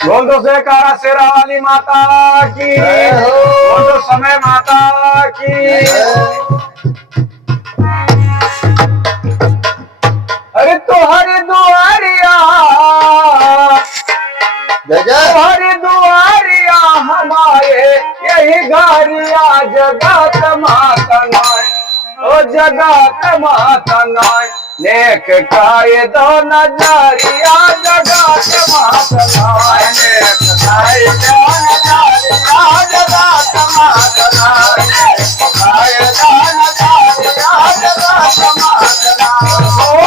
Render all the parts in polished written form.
बोल दो जयकारा शेरा वाली माता की, बोल दो समय माता की। अरे तुम्हारी दुआरिया, तुम्हारी दुआरिया हमारे यही गारिया जगत माता नाय, ओ जगत माता नाय। नेक खाए दो नजरिया जगत माता नाय, नेक खाए दो नजरिया जगत माता नाय, नेक खाए दो नजरिया जगत माता नाय। ओ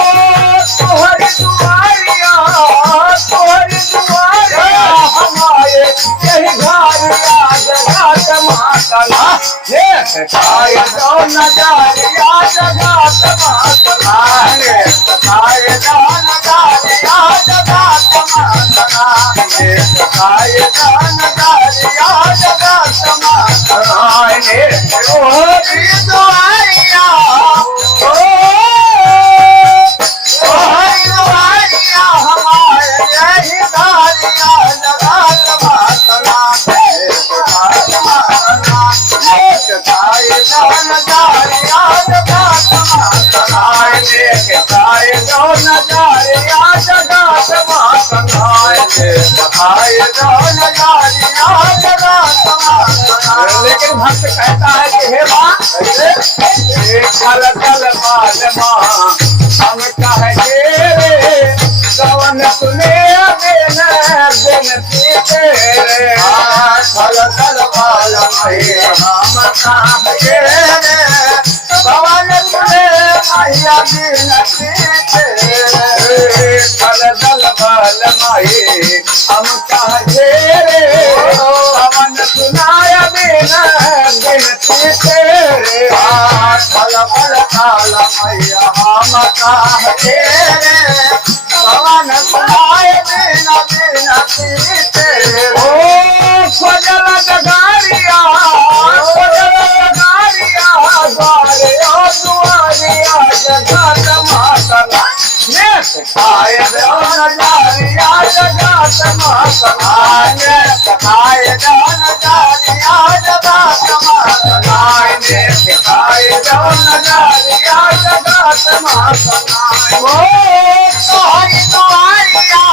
तुम्हारी दुआरिया, तुम्हारी दुआरिया हमारे यही घरिया जगत माता नाय, नेक खाए दो नजरिया जगत माता नाय, नेक खाए दो नजरिया जगत माता नाय, नेक खाए दो नजरिया जगत माता नाय। नेक तुम्हारी दुआरिया, तुम्हारी दुआरिया हमारे यही घरिया जगत माता नाय, नेक माता नाय, नेक खाए दो नजरिया जगत माता नाय, नेक खाए दो नजरिया जगत माता नाय, नेक खाए दो नजरिया जगत माता नाय। लेकिन भक्त कहता है कि हे माँ, कल कल बाल माँ हम कहे रे, कवन सुने बिन बिनती तेरे। कल कल बाल माई हम कहे रे, कवन सुने मैया बिनती तेरे। कल कल बाल माई हम कहे रे, कवन सुनाया बिन बिनती तेरे। कल कल बाल मैया हम कहे रे, कवन सुनाया बिन बिनती तेरे। ओ खोजल डगारिया, खोजल डगारिया द्वारे ओ दुआरिया जगत माता नाय, नेक खाए दो नजरिया जगत माता नाय, नेक खाए दो नजरिया जगत माता नाय, नेक खाए दो नजरिया जगत माता नाय। ओ तुम्हारी दुआरिया,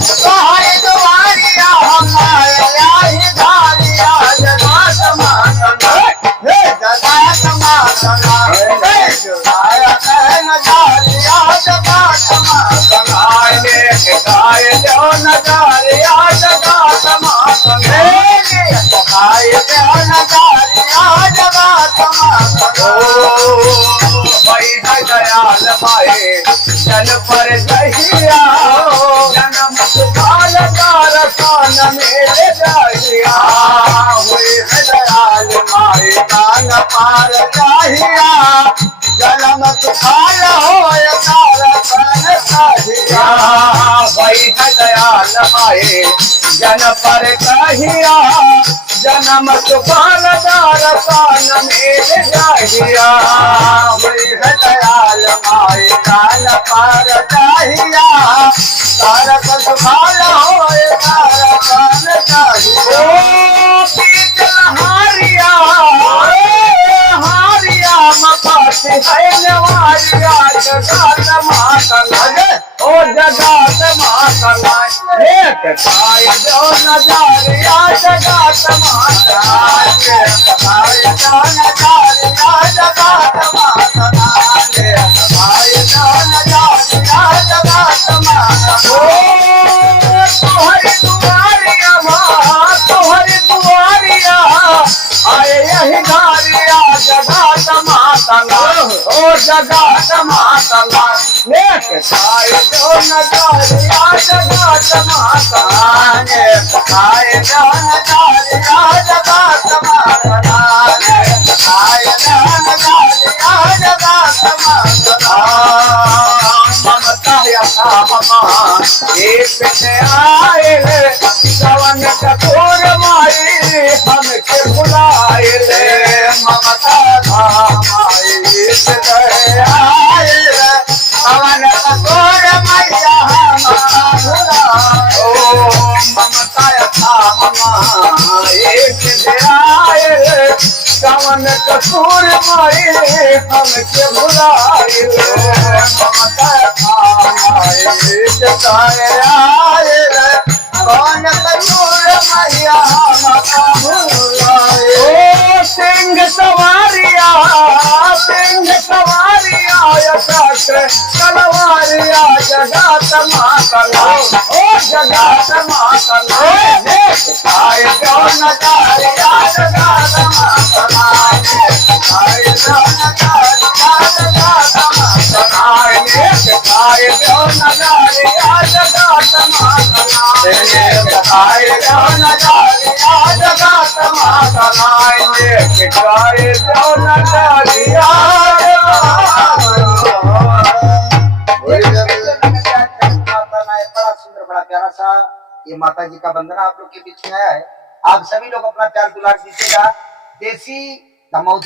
तुम्हारी दुआरिया हमारे यही घरिया जगत माता नाय, जगत माता नाय, खाया है नजरिया जगत माता नाय, नेक खाए दो नजरिया जगत माता नाय, नेक खाए दो नजरिया जगत माता नाय। भाई है दयाल माए जन पर जहिया, जन्म सुखाल कारखान मेरे जाहिया। हुई है दयाल माए दान पार जाहिया, जन्म सुखाल हो कारखान जाहिया। भाई है दयाल माए जन पर कहिया, जन्म सुखाल कारखान मेरे जाहिया। हुई है दयाल माए दान पार जाहिया, कारक सुखाल हो कारखान जाहिया। ओ पीत हारिया, हारिया मपाती है नवारिया जगत माता नाय, ओ जगत माता नाय, नेक खाए दो नजरिया जगत माता नाय, नेक खाए दो नजरिया जगत माता नाय, नेक खाए दो नजरिया जगत माता नाय। तुम्हारी दुआरिया माँ, तुम्हारी दुआरिया आए यही घरिया जगत माता नाय, ओ जगत माता नाय, नेक खाए दो नजरिया जगत माता नाय, नेक खाए दो नजरिया जगत माता नाय, नेक खाए दो नजरिया जगत माता नाय। ममता यथा ममा एक आए सवन कठोर माई हमके बुलाए ले, ममता धामाई आए सवन कठोर मैया हमारा बुलाए। ओ ममता कवन कसूर माई हमके भुलाए ममता खाए जताए आए रे कवन कसूर मैया हमका भुलाए ओ सिंह सवारिया चक्र तलवारिया जगत मातला ओ जगत मातला आए कवन तारिया जगत मातला आए कवन तारिया जगत मातला आए कवन तारिया जगत मातला आए कवन तारिया जगत मातला आए कवन तारिया बड़ा सुंदर बड़ा प्यारा सा ये माता जी का वंदना आप लोग के बीच में है। आप सभी लोग अपना प्यार दुलार दीजिएगा। देसी दमौजी